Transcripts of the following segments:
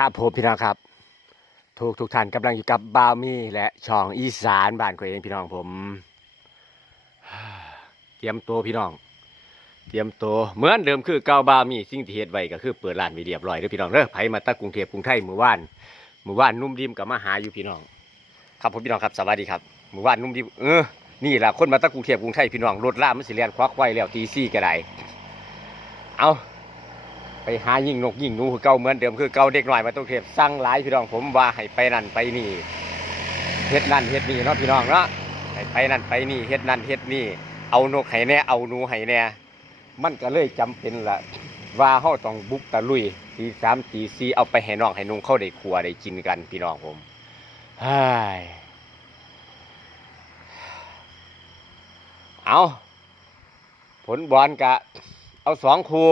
ครับผมพี่น้องครับ ทุกทุกท่านกำลังอยู่กับบาวมี่และช่องอีสานบ้านตัวเองพี่น้องผม เตรียมตัวพี่น้อง เตรียมตัวเหมือนเดิมคือเกาบาวมี่สิ่งที่เฮ็ดไว้ก็คือเปิดร้านไว้เรียบร้อยเด้อพี่น้องเด้อไผมาตั้งกรุงเทพกรุงไทยมื้อวานมื้อวานนุ่มดิมกับมาหาอยู่พี่น้อง ครับผมพี่น้องครับสวัสดีครับมื้อวานนุ่มดิมเออนี่ล่ะคนมาตั้งกรุงเทพกรุงไทยพี่น้องรถล่ามันสิเลียนควักไว้แล้วตีซี่ก็ได้เอา ไปหายิงนกยิงหนูคือเก่าเหมือนเดิมคือเก่าเด็กหน่อยมาต้องเทพสั่งหลายพี่น้องผมว่าให้ไปนั่นไปนี่เฮ็ดนั่นเฮ็ดนี่เนาะพี่น้องเนาะให้ไปนั่นไปนี่เฮ็ดนั่นเฮ็ดนี่ เอานกให้แน่เอาหนูให้แน่มันก็เลยจำเป็นละว่าเฮาต้องบุกตะลุยตีสามตีสี่เอาไปให้น้องให้นุ่งเข้าได้ครัวได้กินกันพี่น้องผมเฮ้ยเอาผลบอลกะ เอาสองครู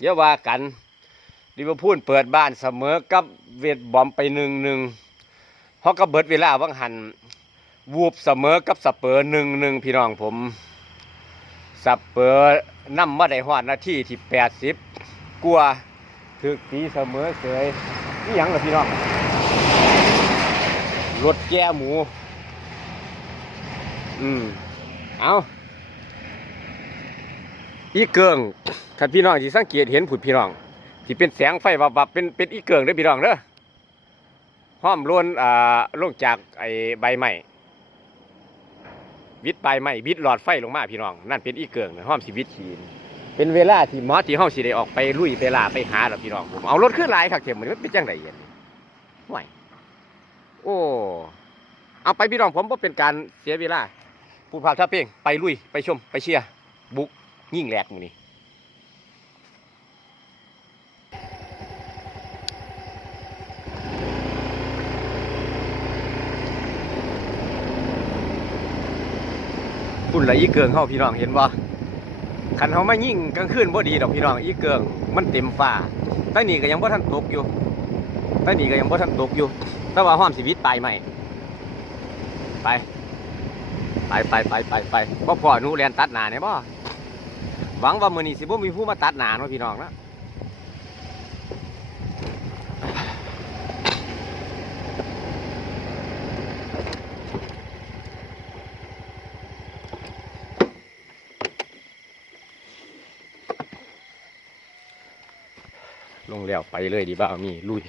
เยาว่ากันลิเวอร์พูลเปิดบ้านเสมอกับเวทบอมไปหนึ่งหนึ่งเพราะก็เบิดเวลาวังหันวูบเสมอกับสเปอร์หนึ่งหนึ่งพี่น้องผมสเปอร์นำมาได้หอดนาทีที่แปดสิบกลัวถึกตีเสมอเสยนี่ยังเหรอพี่น้องรถแก้หมู อืม เอา อีเกิงถ้านพี่น้องที่สังเกตเห็นผุดพี่น้องที่เป็นแสงไฟวับวับเป็นเป็นอีเกิงเด้อพี่น้องเด้อห้อมล้วนอ่าลงจากไอ้ใบไม้วิดใบไม้วิดหลอดไฟลงมาพี่น้อง นั่นเป็นอีเกิงห้อมสิวิดขีนเป็นเวลาที่มอที่เฮาสิได้ออกไปลุยเวลาไปหาแล้วพี่น้องผมเอารถขึ้นลายคักเข็มมันเป็นจังไดเย็นห่วยโอ้เอาไปพี่น้องผมบ่เป็นการเสียเวลาพูดภาพท่าเป้งไปลุยไปชมไปเชียร์บุก ยิ่งแหลกมื้นี้พุ่นละอีเกิงเฮาพี่น้องเห็นบ่คันเฮาไมายิ่งกลางคืนบ่ดีดอกพี่น้องอีเกิงมันเต็มฟ้าใต้นี่ก็ยังบ่ทันตกอยู่ใต้นี่ก็ยังบ่ทันตกอยู่แต่ว่าห้อมชีวิตตายใหม่ไป ไปไปไปไปไปบ่พอหนูแลนตัดหนาเนี่ยบ่ หวังว่ามือนี้สิบ่มีผู้มาตัดหนาเนาะพี่น้องนะลงแล้วไปเลยดีบ่ามีลุย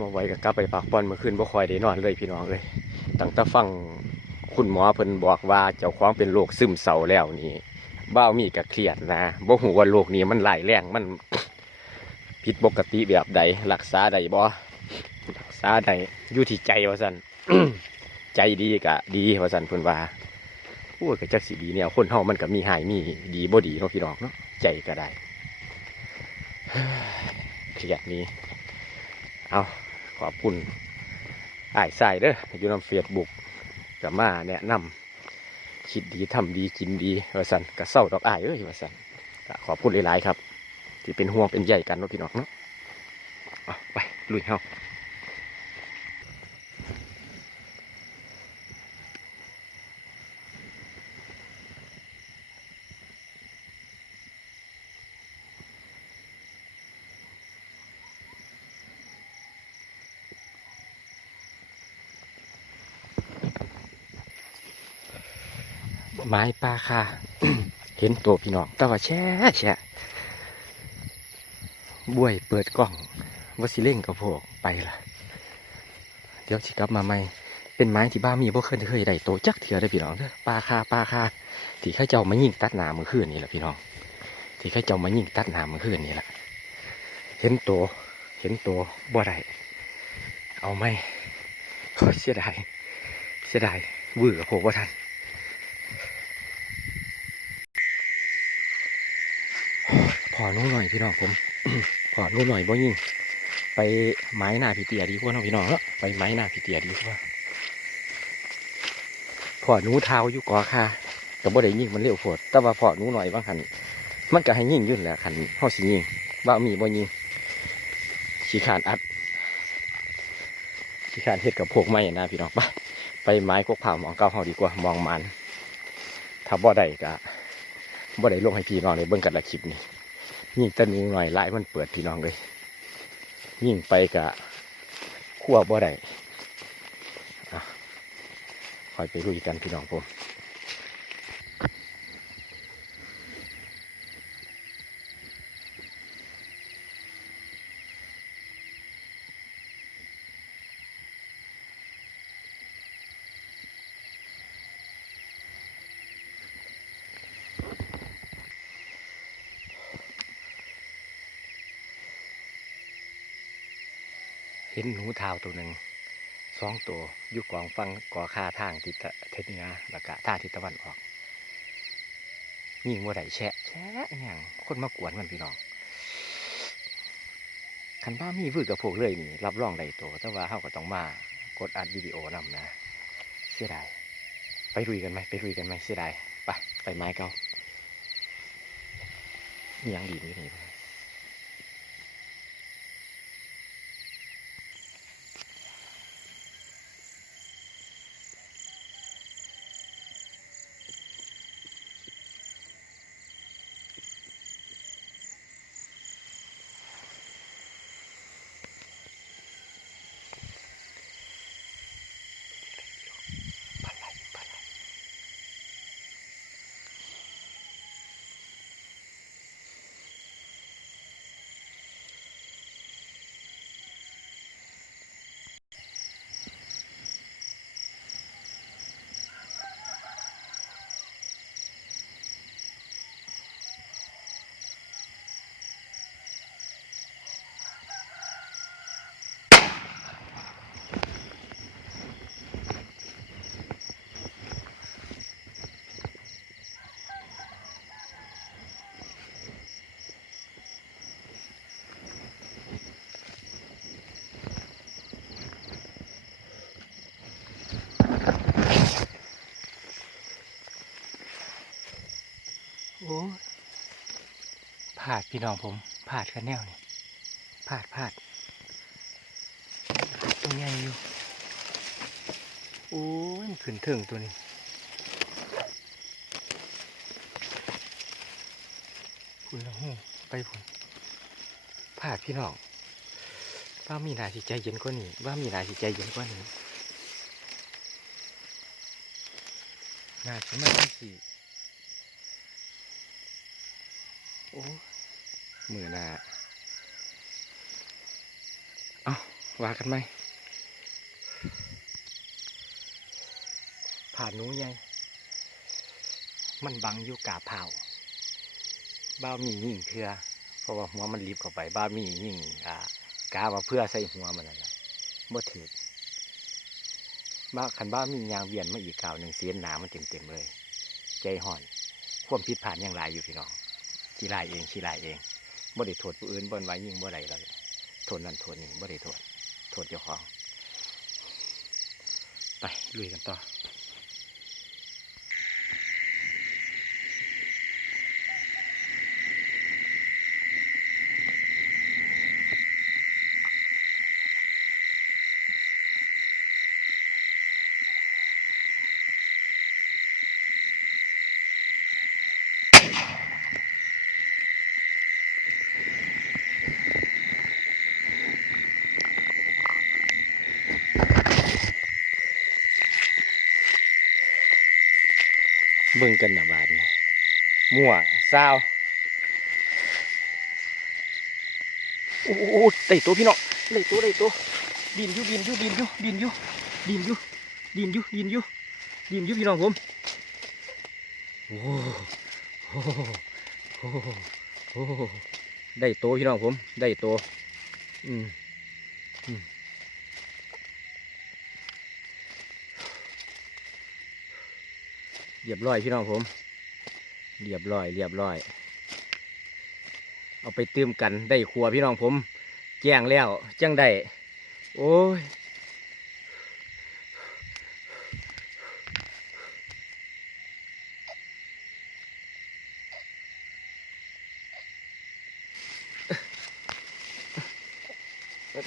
มาไว้กับกลับไปปากบอลเมื่อคืนบ่คอยได้นอนเลยพี่น้องเลยตั้งแต่ฟัง คุณหมอเพิ่นบอกว่าเจ้าของเป็นโรคซึมเศร้าแล้วนี่บ้ามีก็เครียดนะบ่ฮู้ว่าโรคนี้มันหลายแรงมันผิดปกติแบบใดรักษาใดบ่รักษาใดอยู่ที่ใจว่าซั่นใจดีก็ดีว่าซั่นเพิ่นว่าโอ้ยก็จักสิดีเนี่ยคนเฮามันก็มีหายมีดีบ่ดีเนาะพี่น้องเนาะใจก็ได้เครียดนี้เอาขอบคุณไอ้ายสายเด้ออยู่นำเฟซบุ๊ก กับมาแนะนำคิดดีทำดีกินดีว่าสันกะเศร้าดอกอ้ายเอ้ยว่าสันขอบคุณหลายๆครับ ที่เป็นห่วงเป็นใยกันเนาะพี่น้องเนาะไปลุยเฮา ไม้ปลาค่ะ เห็นตัวพี่น้องแต่ว่าแช่แช่บุยเปิดกล้องว่าสิเล่งกับพวกไปละเดี๋ยวสิกลับมาใหม่เป็นไม้ที่บ้ามีบ่เคยเคยได้โตจักเถื่อได้พี่น้องเด้อปลาคาปลาคาที่ข้าเจ้ามายิงตัดหนามื่อคืนนี่แหละพี่น้อง ที่ข้าเจ้ามายิงตัดหนามื่อคืนนี่แหละเห็นตัวเห็นตัวบ่ได้เอาไมโอ้ยเสียดายเสียดายวื้อกับพวกว่าทัน อนู้หน่อยพี่น้องผมพอนู้หน่อยบ่ยิ่ง ไปไม้หน้าพี่เตียดีกว่าเนาะพี่น้องเนาะไปไม้หน้าพี่เตียดีกว่าพอนู้เท้าอยู่ก่อค่ะแต่บ่ได้ยิ่งมันเร็วโพดแต่ว่าพอนู้หน่อยบางหันมันก็ให้ยิ่งยุ่นแหละขันเฮาสิยิ่งว่ามีบ่ยิ่งขี้ขานอัดขี้ขานเฮ็ดกับพวกไม้นะพี่น้องไปไปไม้กกผ่ามองเก้าเฮาดีกว่ามองมันถ้าบ่ได้ก็บ่ได้ลงให้พี่น้องในเบิ่งกันละคลิปนี้ ยิ่งตะหนูหน่อยไลายมันเปิดพี่น้องเลย ยิ่งไปกะขั้วบ่ได้อะคอยไปลุยกันพี่น้องผม เห็นหนูเทาวตัวหนึ่งสองตัวอยู่กองฟังก่อคาทางทิศตะทิศเหนือแล้วก็ท่าทิศตะวันออกยิงว่าไดแชะแชะอย่างคนมากวนมันพี่น้องคันบ้ามีวืดกับพวกเลยนี่รับรองได้ตัวแต่ว่าเขาก็ต้องมากดอัดวิดีโอนำนะเสียดายไปรุยกันไหมไปรุยกันไหมเสียดายไปไปไม้เก่ามีหยังดีนี่ โอ้ยพลาดพี่น้องผมพลาดกันแนวนี่พลาดพลาดตัวใหญ่อยู่โอ้ยมันขึ้นถึงตัวนี้คุณละหูไปผุนพลาดพี่น้องว่ามีนาสิใจเย็นกว่านี้ว่ามีนาสิใจเย็นกว่านี้น่าจะไม่ได้สิโอ้ มือหนาเอาว่ากันไหมผ่านนู้ยังมันบังอยู่กาเผาบ้ามียิ่งเพื่อเพราะว่าหัวมันลิบเข้าไป บ้ามียิ่งอ่ากาว่าเพื่อใส่หัวมันนั่นแหละบ่ถือบ้าคันบ้ามียางเบียนมาอีกข่าวหนึ่งเสียนหนามันเต็มเต็มเลย ใจห่อน ควมผิดพลาดยังหลายอยู่พี่น้องขี้ลายเองขี้ลายเอง บ่ได้โทษผู้อื่นบ่นไว้ยิ่งบ่ได้เลยโทษนั่นโทษนี่บ่ได้โทษโทษเจ้าของ ไปลุยกันต่อ บิ่งกันนะบาดนี่มั่วซาวโอ้โหได้ตัวพี่น้องได้ตัวได้ตัวดินอยู่ดินอยู่ดินอยู่ดินอยู่ดินอยู่ดินอยู่ดินอยู่ดินอยู่พี่น้องผมโอ้โหโอ้โหโอ้โหโอ้โหได้ตัวพี่น้องผม ได้ตัวอืมอืม เรียบร้อยพี่น้องผม เรียบร้อย เรียบร้อย เอาไปตื้มกันได้ครัวพี่น้องผม แจ้งแล้วจังได้ โอ้ย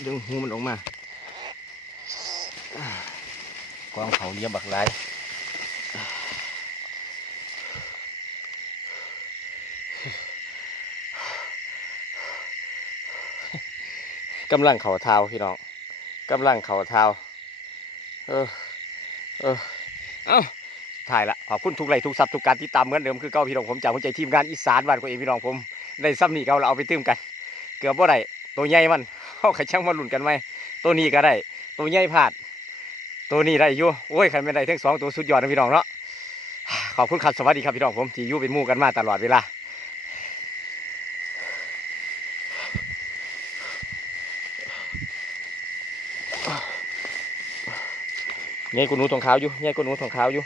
ดึงหูมันออกมากองเขาเลียบบักหล กำลังเข่าเท้าพี่น้องกำลังเข่าเท้าเออเออเอ้าถ่ายละขอบคุณทุกไลทุกซับทุกการติดตามเหมือนเดิมคือเก้าพี่น้องผมจากหัวใจทีมงานอีสานบ้านของเองพี่น้องผมได้ซ้ำนี่เก่าเราเอาไปตื้มกัน เกือบว่าได้ตัวใหญ่มันเขาขช่างมาหลุนกันไหมตัวนี้ก็ได้ ตัวใหญ่พลาด ตัวนี้ได้ยู่โอ้ยใครไม่ได้ทั้งสองตัวสุดยอดนะพี่น้องเนาะขอบคุณครับสวัสดีครับพี่น้องผมที่ยู่เป็นมู่กันมาตลอดเวลา เนี่ยกูหนูทองขาวอยู่เนี่ยกูหนูทองขาวอยู่